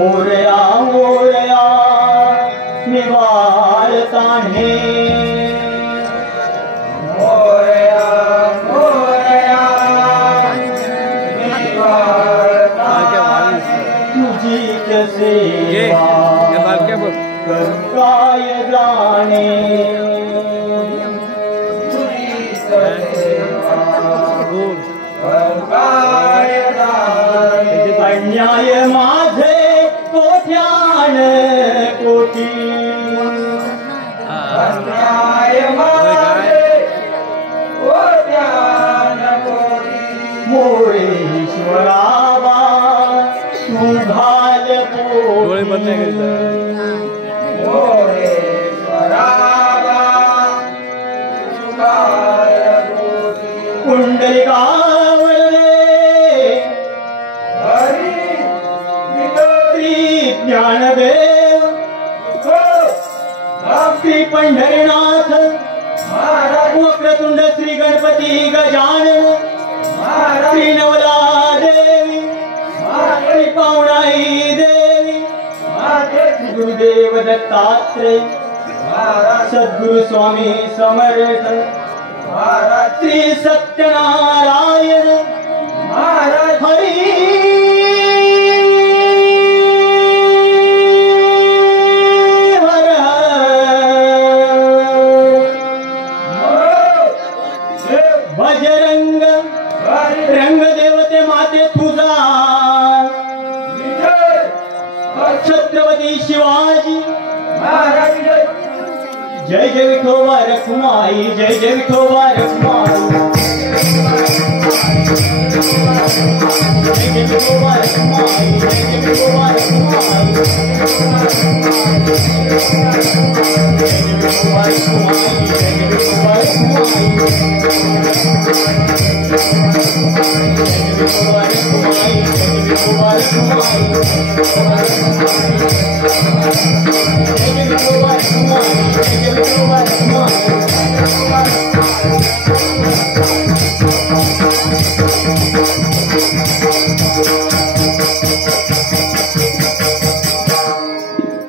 मोरया मोरया निवाळताने मोरया मोरया निवाळताने तुझी सेवा काय जाणे अन्याय माझे कोट्यान कोटी अन्याय माझे कोट्यान कोटी मोरेश्वरावा तू घाल पोटी मोरेश्वरावा तू घाल पोटी कुंडलिकावले ज्ञानदेव श्री पंढरीनाथ वक्रतुंड श्री गणपती गजानन श्री नवला देवी श्री पावणाई देवी गुरुदेव दत्तात्रेय सद्गुरु स्वामी समर्थ श्री सत्यनारायण हरी बजरंग रंग देवते माते तुझा छत्रपती शिवाजी जय जय विठोबा रखुमाई जय जय विठोबा रखुमाई जय जय विठोबा रखुमाई जय जय विठोबा रखुमाई जय जय विठोबा रखुमाई जय जय विठोबा रखुमाई